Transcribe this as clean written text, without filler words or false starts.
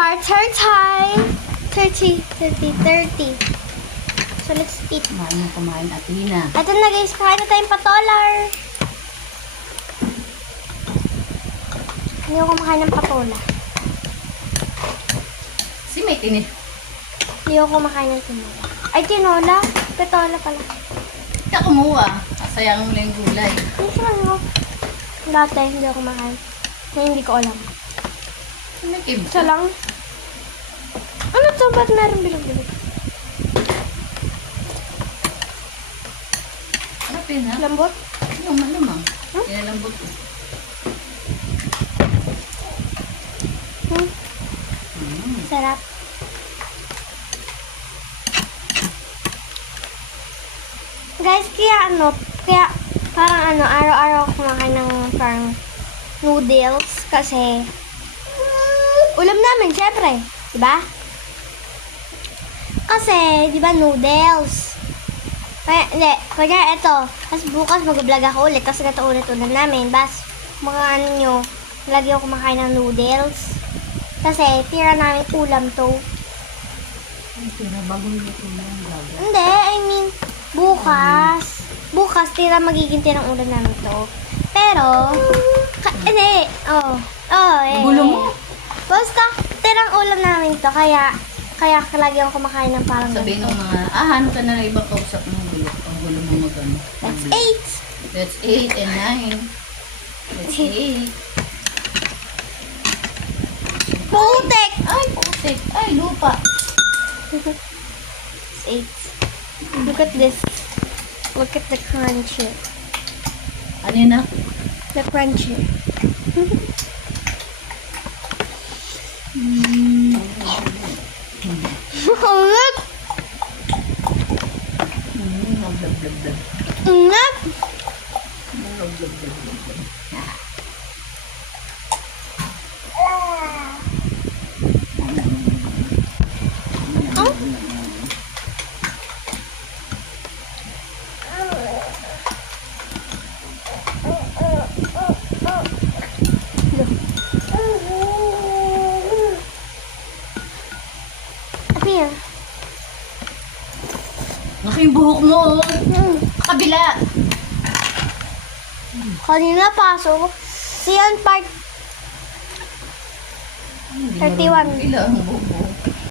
quarter time. 30. So, let's eat. Kumain, Athena. Ito na guys, pakain na tayong patolar. Hindi ako kumakain ng patola. Si may tinis. Hindi ako kumakain ng tinola. Ay, tinola? Patola pala. Hindi ka kumuha. Sayang mo lang yung gulay. Hindi siya ano. Dati, hindi ako kumakain. Na hindi ko alam. May kibsa. Isa lang. Ano to? Ba't meron bilog-bilog? Sarap yun ha? Lambot? Lumang. Hmm? Pinalambot ko. Sarap. Guys, kaya parang araw-araw ako kumakain ng parang noodles kasi ulam namin, syempre. Diba? Kasi, diba noodles? Kaya, hindi. Kaya ito. Tapos bukas mag-vlog ako ulit. Tapos ito ulit-ulit namin. Bas, mga ano nyo, lagi ako kumakain ng noodles. Kasi, tira namin ulam to. Bagong luto na yung gaga. Hindi, I mean, bukas. Bukas, magiging tirang ulam namin to. Pero, hindi. Gulo mo. Basta, tirang ulam namin to. Kaya lagi ako kumakain ng parang Sabihin ng mga, hanap ka na lang ibang kausap ng gulo. Ang gulo mo magano. That's 8. That's 8 and 9. That's 8. Putek! Ay, putik. Ay, lupa. It's 8. Look at this. Look at the crunchy. Ano yun na? The crunchy. Oh, look! Blablabla. Look! Up here. Naku, yung buhok mo. Kabila. Kanina pasok. Siyan part 31. Ilang buhok.